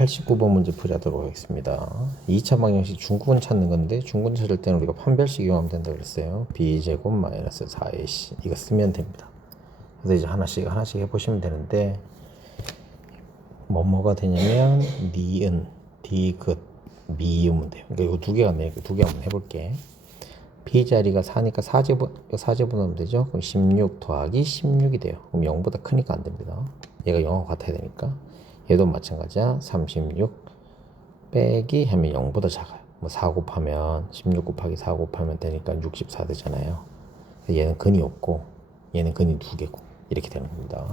89번 문제 풀이하도록 하겠습니다. 2차 방정식 중근을 찾는 건데 중근 찾을 때는 우리가 판별식 이용하면 된다고 그랬어요. b제곱 마이너스 4ac 이거 쓰면 됩니다. 그래서 이제 하나씩 해보시면 되는데 뭐가 되냐면 니은, 디귿, 미음은 돼요. 그러니까 이거 두 개가 네, 두 개 한번 해볼게. b자리가 4니까 4제곱 넣으면 되죠. 그럼 16 더하기 16이 돼요. 그럼 0보다 크니까 안 됩니다. 얘가 0하고 같아야 되니까. 얘도 마찬가지야. 36 빼기 하면 0보다 작아요. 뭐 4 곱하면 16 곱하기 4 곱하면 되니까 64 되잖아요. 얘는 근이 없고 얘는 근이 2개고 이렇게 되는 겁니다.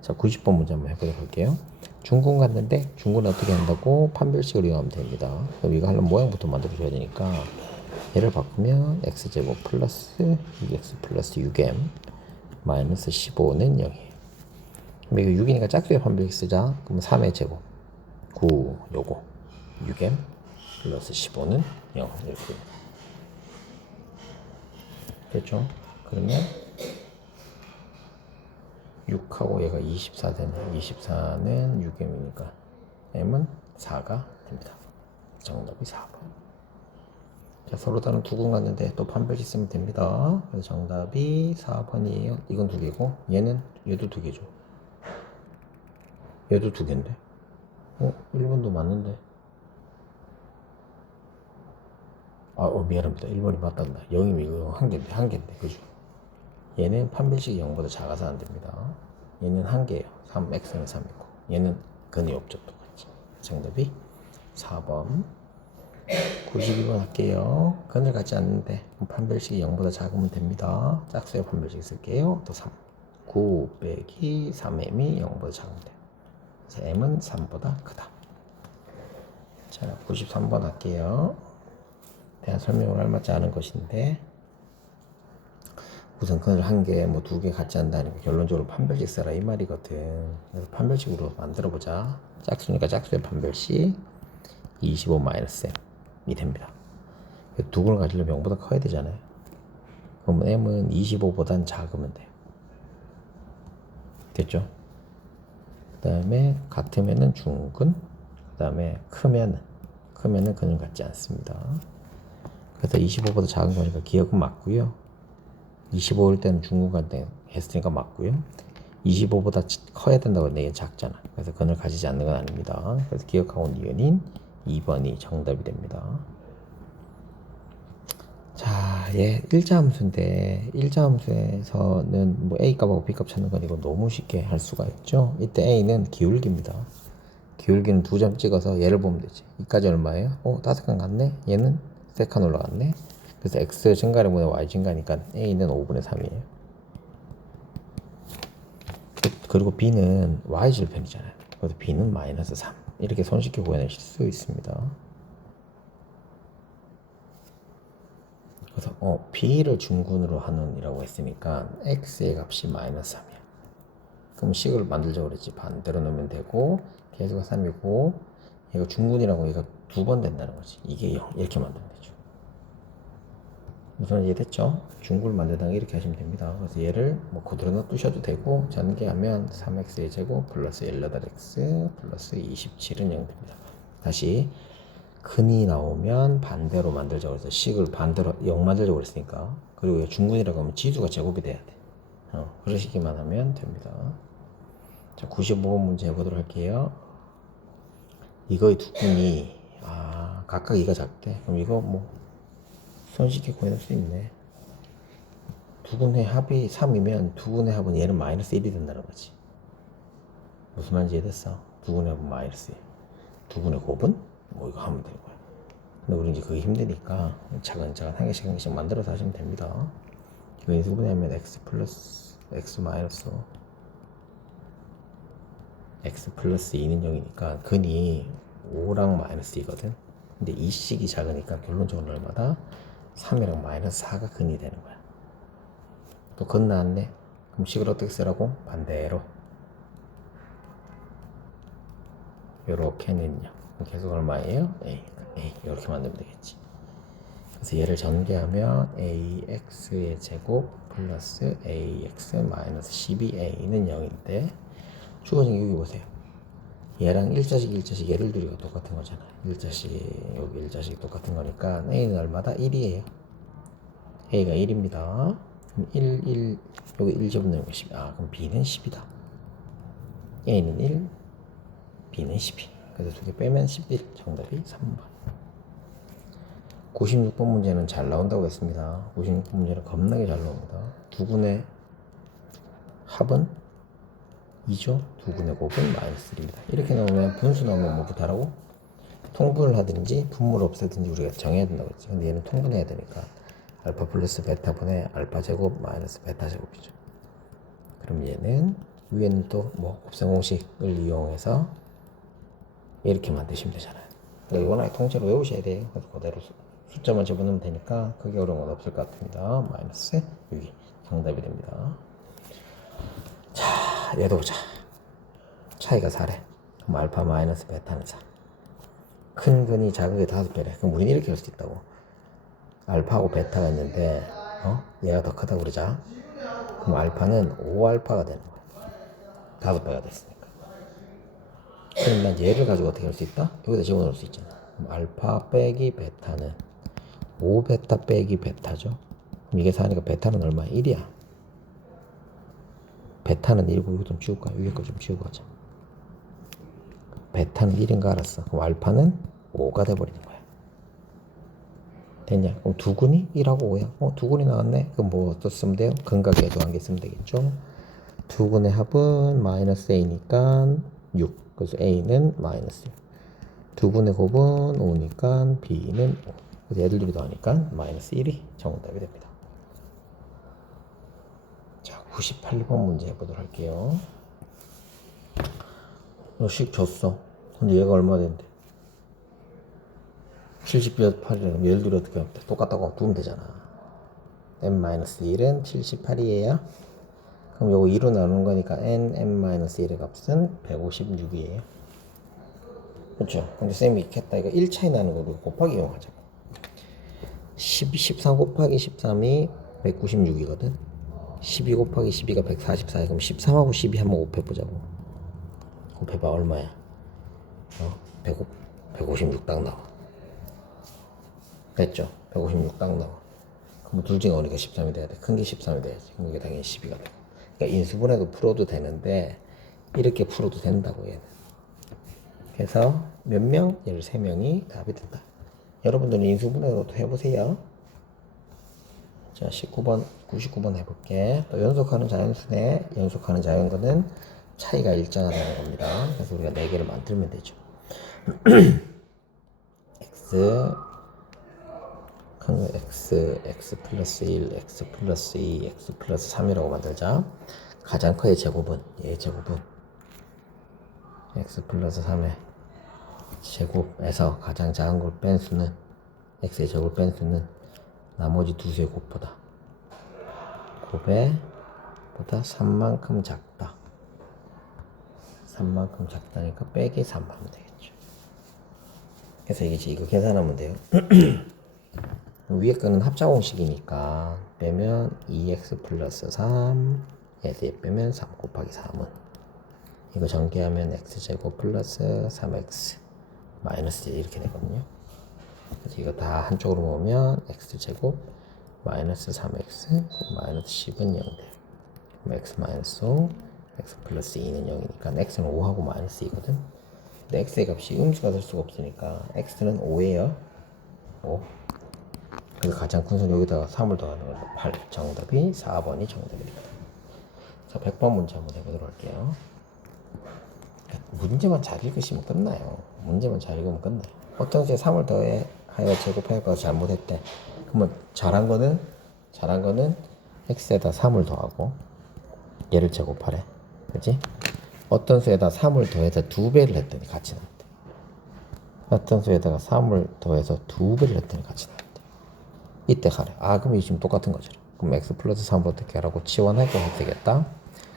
자, 90번 문제 한번 해보도록 할게요. 중근 갔는데 중근은 어떻게 한다고? 판별식을 이용하면 됩니다. 그럼 이거 하려면 모양부터 만들어줘야 되니까 얘를 바꾸면 x제곱 플러스 2x 플러스 6m 마이너스 15는 0이에요. 그럼 이거 6이니까 짝수의 판별식 쓰자. 그럼 3의 제곱 9 요거 6m 플러스 15는 0 이렇게 됐죠? 그러면 6하고 얘가 24 되네. 24는 6m이니까 m은 4가 됩니다. 정답이 4번. 자, 서로 다른 두 근 갔는데 또 판별식 쓰면 됩니다. 그래서 정답이 4번이에요. 이건 두 개고 얘도 두 개죠. 얘도 두 개인데 1번도 맞는데 미안합니다. 1번이 맞답니다. 0이면 이거 한 개인데 그죠? 얘는 판별식이 0보다 작아서 안 됩니다. 얘는 한 개예요. 3x는 3이고 얘는 근이 없죠. 똑같이. 정답이 4번. 92번 할게요. 근을 갖지 않는데 판별식이 0보다 작으면 됩니다. 짝수의 판별식 쓸게요. 또 3. 9 빼기 3m이 0보다 작으면 돼요. 그래서 m은 3보다 크다. 자, 93번 할게요. 대한 설명을 알맞지 않은 것인데 우선 근을 한 개, 뭐 두 개 같지 않다니까 결론적으로 판별식 써라 이 말이거든. 그래서 판별식으로 만들어 보자. 짝수니까 짝수의 판별식 25 마이너스 m이 됩니다. 두 근을 가지려면 0보다 커야 되잖아요. 그럼 m은 25보단 작으면 돼요. 됐죠? 그 다음에 같으면은 중근, 그 다음에 크면은 근을 갖지 않습니다. 그래서 25보다 작은 거니까 기억은 맞고요. 25일 때는 중근 같다 했으니까 맞고요. 25보다 커야 된다고 했는데 이게 작잖아. 그래서 근을 가지지 않는 건 아닙니다. 그래서 기억하고 니은인 2번이 정답이 됩니다. 자, 얘 1자 함수인데 1자 함수에서는 뭐 a 값하고 b 값 찾는 건 이거 너무 쉽게 할 수가 있죠. 이때 a는 기울기입니다. 기울기는 2점 찍어서 얘를 보면 되지. 이까지 얼마예요? 5칸 갔네? 얘는 3칸 올라갔네? 그래서 x 증가를 보내 y 증가니까 a는 5분의 3이에요. 그리고 b는 y절편이잖아요. 그래서 b는 마이너스 3. 이렇게 손쉽게 구해내실 수 있습니다. 그래서 b를 중근으로 하는이라고 했으니까 x의 값이 마이너스 3이야. 그럼 식을 만들자고 그랬지. 반대로 넣으면 되고 계수가 3이고 얘가 중근이라고 얘가 2번 된다는 거지. 이게 0 이렇게 만들면 되죠. 우선 이해됐죠? 중근을 만들다가 이렇게 하시면 됩니다. 그래서 얘를 뭐 그대로 놔두셔도 되고 전개하면 3x의 제곱 플러스 18x 플러스 27은 0 됩니다. 다시 근이 나오면 반대로 만들자고 해서 식을 반대로 0 만들자고 그랬으니까 그리고 중근이라고 하면 지수가 제곱이 돼야 돼. 그러시기만 하면 됩니다. 자, 95번 문제 해보도록 할게요. 이거의 두 근이 각각 2가 작대. 그럼 이거 뭐 손쉽게 구해낼 수 있네. 두 근의 합이 3이면 두 근의 합은 얘는 마이너스 1이 된다는 거지. 무슨 말인지 이해됐어? 두 근의 합은 마이너스 1. 두 근의 곱은 뭐 이거 하면 되는 거야. 근데 우리 이제 그게 힘드니까 차근차근 한 개씩 만들어서 하시면 됩니다. 이거 인수분해 하면 x 플러스 x 마이너스 x 플러스 2는 0이니까 근이 5랑 마이너스 2거든. 근데 이 식이 작으니까 결론적으로 얼마다? 3이랑 마이너스 4가 근이 되는 거야. 또 근 나왔네. 그럼 식을 어떻게 쓰라고? 반대로. 요렇게는요. 계속 얼마예요? A 이렇게 만들면 되겠지. 그래서 얘를 전개하면 ax의 제곱 플러스 ax 마이너스 12a는 0인데 주어진 게 여기 보세요. 얘랑 1자식 얘를 둘이가 똑같은 거잖아. 1자식 여기 1자식이 똑같은 거니까 a는 얼마다? 1이에요. a가 1입니다. 그럼 1 여기 1 집어넣으면 10. 아 그럼 b는 10이다. a는 1, b는 12. 그래서 두 개 빼면 11. 정답이 3번. 96번 문제는 잘 나온다고 했습니다. 96번 문제는 겁나게 잘 나옵니다. 두근의 합은 2죠. 두근의 곱은 마이너스 1입니다. 이렇게 나오면 분수 나오면 뭐부터 하라고? 통분을 하든지 분모를 없애든지 우리가 정해야 된다고 했지. 근데 얘는 통분해야 되니까 알파 플러스 베타분의 알파 제곱 마이너스 베타 제곱이죠. 그럼 얘는 위에는 또 뭐 곱셈 공식을 이용해서 이렇게 만드시면 되잖아요. 그러니까 이건 아예 통째로 외우셔야 돼요. 그래서 그대로 숫자만 집어넣으면 되니까 크게 어려운 건 없을 것 같습니다. 마이너스 6이 정답이 됩니다. 자, 얘도 보자. 차이가 4래. 그럼 알파 마이너스 베타는 4. 큰 근이 작은 게 5배래. 그럼 우리는 이렇게 할 수 있다고. 알파하고 베타가 있는데 얘가 더 크다고 그러자. 그럼 알파는 5알파가 되는 거야. 5배가 됐으니까. 그럼 난 얘를 가지고 어떻게 할 수 있다? 여기다 집어넣을 수 있잖아. 그럼 알파 빼기 베타는 5베타 빼기 베타죠. 그럼 이게 4니까 베타는 얼마야? 1이야. 베타는 1고 이거 좀 지울까? 위에 거 좀 지우고 하자. 베타는 1인 거 알았어. 그럼 알파는 5가 돼버리는 거야. 됐냐? 그럼 두근이 1하고 5야. 두근이 나왔네? 그럼 뭐 또 쓰면 돼요? 근과 궤도 한 개 쓰면 되겠죠? 두근의 합은 마이너스 a니까 6. 그래서 a는 마이너스 6. 두근의 곱은 5니까 b는 5. 그래서 얘들 둘이 더하니까 마이너스 1이 정답이 됩니다. 자, 98번 문제 해보도록 할게요. 식 줬어. 근데 얘가 얼마 된대? 70몇 8이라면 얘를 둘이 어떻게 하면 돼? 똑같다고 두면 되잖아. n-1은 78이에요. 그럼 요거 2로 나누는 거니까 n-1의 값은 156이에요. 그렇죠? 근데 쌤이 이렇게 했다. 이거 1 차이 나는 거 곱하기 이용하자고. 13 곱하기 13이 196이거든. 12 곱하기 12가 144. 그럼 13하고 12 한번 곱해보자고. 곱해봐. 얼마야? 156 딱 나와. 됐죠? 156 딱 나와. 그럼 둘 중에 어느 게 13이 돼야 돼? 큰 게 13이 돼야지. 그럼 이게 당연히 12가 되고. 그러니까 인수분해도 풀어도 되는데 이렇게 풀어도 된다고 얘는. 그래서 몇 명? 13명이 답이 된다. 여러분들은 인수분해도 해보세요. 자, 19번, 99번 해볼게. 또 연속하는 자연수네. 연속하는 자연수는 차이가 일정하다는 겁니다. 그래서 우리가 4개를 만들면 되죠. x 플러스 1, x 플러스 2, x 플러스 3이라고 만들자. 가장 커의 제곱은, 얘의 제곱은 x 플러스 3의 제곱에서 가장 작은 걸 뺀 수는, x의 제곱을 뺀 수는 나머지 두 수의 곱보다 3만큼 작다. 3만큼 작다니까 빼기 3 하면 되겠죠. 그래서 이거 계산하면 돼요. 위에 거는 합자공식이니까 빼면 2x 플러스 3 얘 빼면 3 곱하기 3은 이거 전개하면 x제곱 플러스 3x 마이너스 1 이렇게 되거든요. 그래서 이거 다 한쪽으로 모으면 x제곱 마이너스 3x 마이너스 10은 0 돼요. 그럼 x 마이너스 5 x 플러스 2는 0이니까 x는 5하고 마이너스 2거든. 근데 x의 값이 음수가 될 수가 없으니까 x는 5예요. 5. 그래서 가장 큰 수는 여기다가 3을 더하는 거죠. 8. 정답이 4번이 정답입니다. 자, 100번 문제 한번 해보도록 할게요. 문제만 잘 읽으시면 끝나요. 문제만 잘 읽으면 끝나요. 어떤 수에 3을 더해 하여 제곱해서 잘못했대. 그러면 잘한 거는 x에다 3을 더하고 얘를 제곱하래. 그치? 어떤 수에다 3을 더해서 2배를 했더니 같이 나왔대. 어떤 수에다가 3을 더해서 2배를 했더니 같이 나왔대. 이때 가래. 그럼 이 지금 똑같은 거죠. 그럼 x 플러스 3을 어떻게 하라고? 치환하고 해도 되겠다.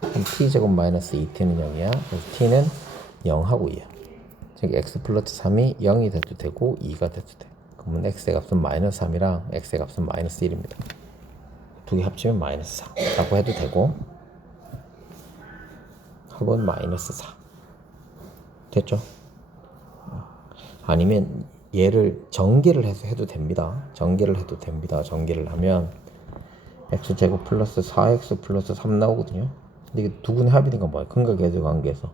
그럼 t제곱 마이너스 2t는 0이야. 그래서 t는 0하고 2야. 즉 x 플러스 3이 0이 돼도 되고 2가 돼도 돼. 그러면 x의 값은 마이너스 3이랑 x의 값은 마이너스 1입니다. 두 개 합치면 마이너스 4라고 해도 되고 합은 마이너스 4. 됐죠? 아니면 얘를 전개를 해서 해도 됩니다. 전개를 해도 됩니다. 전개를 하면 x제곱 플러스 4x 플러스 3 나오거든요. 근데 이게 두 분의 합이니까 뭐야? 근과 계수 관계에서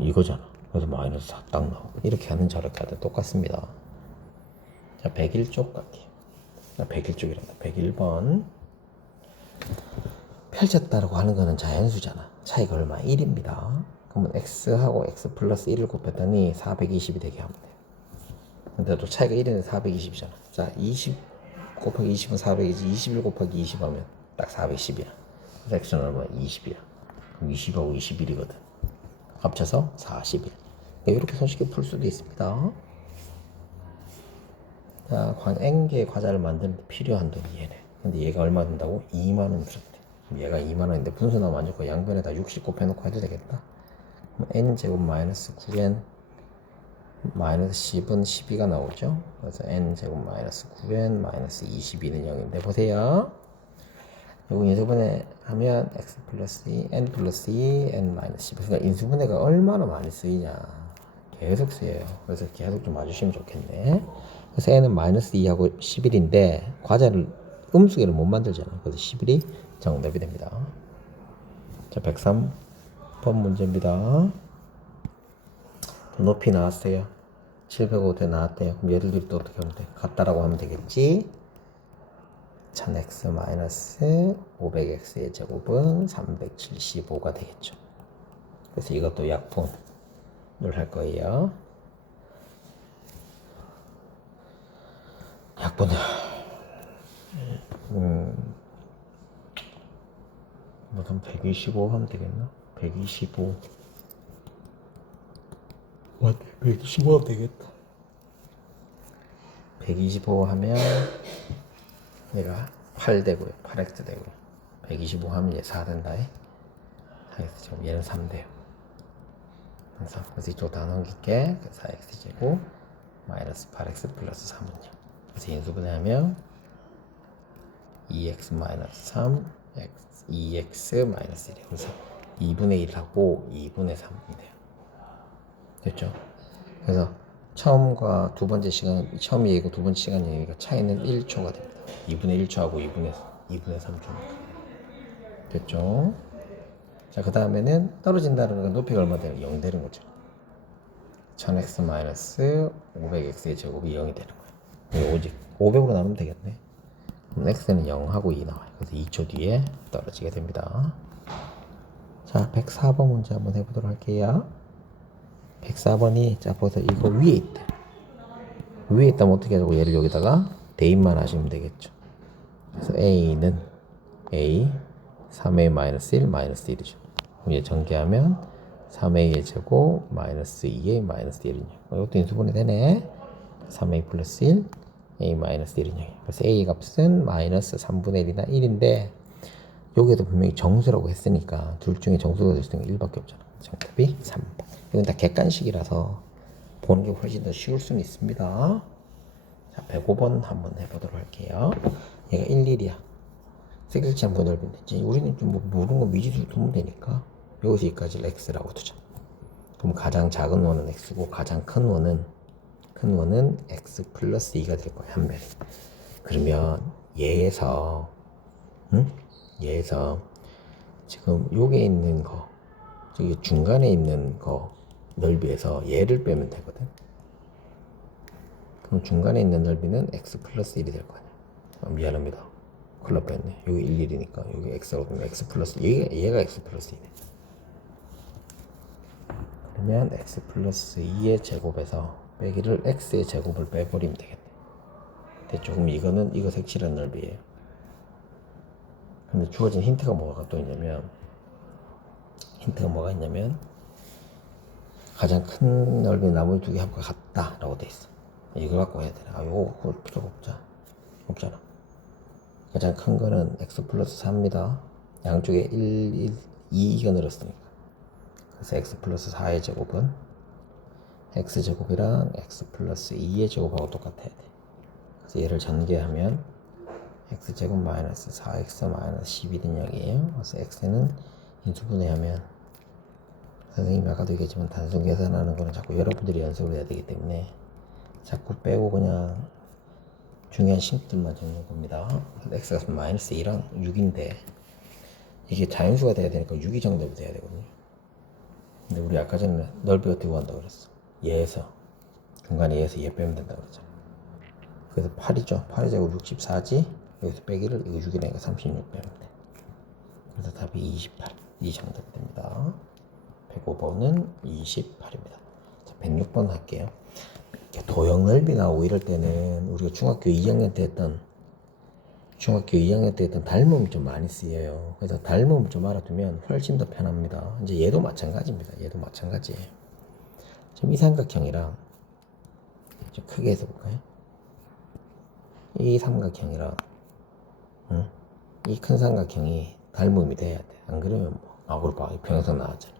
이거잖아. 그래서 마이너스 4 딱 나오고. 이렇게 하는 저렇게 하든 똑같습니다. 자, 101쪽 갈게요. 101쪽이란다. 101번. 펼쳤다라고 하는 거는 자연수잖아. 차이가 얼마? 1입니다. 그러면 x하고 x 플러스 1을 곱했더니 420이 되게 하면 돼. 근데 또 차이가 1인데 420이잖아. 자, 20 곱하기 20은 420, 21 곱하기 20 하면 딱 410이야. 그래서 x는 얼마? 20이야. 그럼 20하고 21이거든. 합쳐서 41. 이렇게 손쉽게 풀 수도 있습니다. 자, n개의 과자를 만드는데 필요한 돈이 얘네. 근데 얘가 얼마 든다고? 2만원 들었대. 얘가 2만원인데 분수 나면 안 좋고 양변에다 60 곱해놓고 해도 되겠다. 그럼 n제곱 마이너스 9n 마이너스 10은 12가 나오죠. 그래서 n제곱 마이너스 9n 마이너스 22는 0인데 보세요. 요거 인수분해 하면 x 플러스 2 n 플러스 2 n 마이너스 10. 그러니까 인수분해가 얼마나 많이 쓰이냐. 계속 쓰여요. 그래서 계속 좀 봐주시면 좋겠네. 그래서 n은 마이너스 2하고 11인데 과자를 음수개를 못 만들잖아. 그래서 11이 정답이 됩니다. 자, 103번 문제입니다. 높이 나왔어요. 705대 나왔대요. 그럼 얘들끼리 또 어떻게 하면 돼? 같다라고 하면 되겠지. 1000x 마이너스 500x의 제곱은 375가 되겠죠. 그래서 이것도 약분을 할 거예요. 약분을 무슨 125 하면 되겠나? 125 맞네. 125 하면 되겠다. 125 하면 얘가 8 되고요. 8x 되고요. 125 하면 얘 4 된다. 4x 제곱. 얘는 3 돼요. 그래서 이쪽 다 넘길게. 4x 제곱 마이너스 8x 플러스 3은요. 그래서 인수분해하면 2x 마이너스 3 2x 마이너스 1이에요. 그래서 2분의 1하고 2분의 3이 돼요. 됐죠? 그래서 처음과 두 번째 시간, 처음 얘기고 두 번째 시간 얘기가 차이는 1초가 됩니다. 2분의 1초하고 2분의 3초입니다. 됐죠? 자, 그 다음에는 떨어진다는 건 높이가 얼마 되는 0 되는 거죠. 1000x 마이너스 500x의 제곱이 0이 되는 거예요. 오직 500으로 나누면 되겠네. 그럼 x는 0하고 2 나와요. 그래서 2초 뒤에 떨어지게 됩니다. 자, 104번 문제 한번 해보도록 할게요. 104번이 자 보세요. 이거 위에 있대. 위에 있다면 어떻게 하자고 얘를 여기다가 대입만 하시면 되겠죠. 그래서 a는 a 3a 마이너스 1 마이너스 1이죠. 그럼 얘 전개하면 3a의 제곱 마이너스 2a 마이너스 1은 0. 이것도 인수분해 되네. 3a 플러스 1 a 마이너스 1은 0. 그래서 a 값은 마이너스 3분의 1이나 1인데 여기에도 분명히 정수라고 했으니까 둘 중에 정수가 될 수 있는 게 1밖에 없잖아. 정답이 3번. 이건 다 객관식이라서 보는 게 훨씬 더 쉬울 수는 있습니다. 자, 105번 한번 해보도록 할게요. 얘가 1, 1이야. 색일치 한번 넓은데 이제 우리는 좀 뭐 모르는 거 미지수 두면 되니까 여기서 여기까지를 x라고 두자. 그럼 가장 작은 원은 x고 가장 큰 원은 x 플러스 2가 될 거야. 한 배에. 그러면 얘에서 지금 요게 있는 거 저기 중간에 있는 거 넓이에서 얘를 빼면 되거든. 그럼 중간에 있는 넓이는 x 플러스 1이 될 거 아니야. 미안합니다. 큰일 날 뻔했네. 여기 1, 1이니까 여기 x라고 하면 x 플러스 얘가 x 플러스 2네. 그러면 x 플러스 2의 제곱에서 빼기를 x의 제곱을 빼버리면 되겠네. 됐죠? 그럼 이거는 이거 색칠한 넓이에요. 근데 주어진 힌트가 뭐가 또 있냐면 가장 큰 넓이 나머지 두 개 합과 같다 라고 돼 있어. 이걸 갖고 해야 되나? 요거 필요가 없잖아. 가장 큰 거는 x 플러스 4입니다. 양쪽에 2가 늘었으니까. 그래서 x 플러스 4의 제곱은 x 제곱이랑 x 플러스 2의 제곱하고 똑같아야 돼. 그래서 얘를 전개하면 x 제곱 마이너스 4x 마이너스 12는 0이에요. 그래서 x는 인수분해하면 선생님이 아까도 얘기했지만 단순 계산하는 거는 자꾸 여러분들이 연습을 해야 되기 때문에 자꾸 빼고 그냥 중요한 식들만 적는 겁니다. x가 마이너스 1은 6인데 이게 자연수가 돼야 되니까 6이 정답이 돼야 되거든요. 근데 우리 아까 전에 넓이 어떻게 구한다고 그랬어? 얘에서 중간에 얘에서 얘 빼면 된다고 그랬잖아. 그래서 8이죠. 8의 제곱 64지. 여기서 빼기를 이거 6이라니까 36 빼면 돼. 그래서 답이 28. 이 정답이 됩니다. 105번은 28입니다. 자, 106번 할게요. 도형 넓이 나오고 이럴 때는 우리가 중학교 2학년 때 했던 닮음이 좀 많이 쓰여요. 그래서 닮음을 좀 알아두면 훨씬 더 편합니다. 이제 얘도 마찬가지입니다. 얘도 마찬가지예요. 지금 이 삼각형이랑 좀 크게 해서 볼까요? 이 삼각형이랑 이 큰 삼각형이 닮음이 돼야 돼. 안 그러면 그래 봐. 평행선 나왔잖아.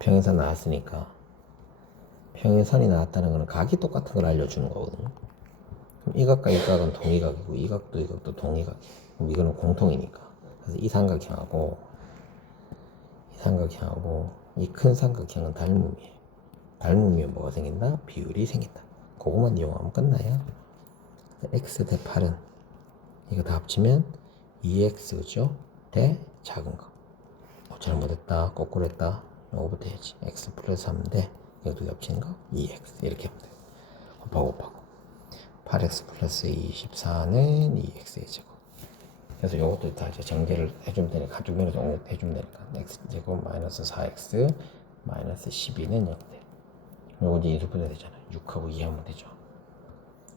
평행선 나왔으니까 평행선이 나왔다는 거는 각이 똑같은 걸 알려주는 거거든요. 그럼 이 각과 이 각은 동의각이고 이 각도 이 각도 동의각이에요. 그럼 이거는 공통이니까. 그래서 이 삼각형하고 이 큰 삼각형은 닮음이에요. 닮으면 뭐가 생긴다? 비율이 생긴다. 그것만 이용하면 끝나요. x 대 8은 이거 다 합치면 2x 그죠? 대 작은 거. 잘못했다. 거꾸로 했다. 이거부터 해야지. x 플러스 3인데 이거 두 개 합치는 거 2x 이렇게 하면 돼. 곱하고 8x 플러스 24는 2x의 제곱. 그래서 이것도 다 이제 전개를 해주면 되니까 한쪽 면에서 해주면 되니까 x 제곱 마이너스 4x 마이너스 12는 0돼. 요거 이제 인수분해 되잖아. 6하고 2 하면 되죠.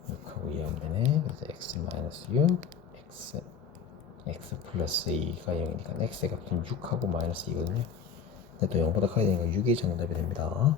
6하고 2 하면 되네. 그래서 x 마이너스 6 x 플러스 2가 0이니까 x의 값은 6하고 마이너스 2거든요. 근데 또 0보다 커야 되니까 6이 정답이 됩니다.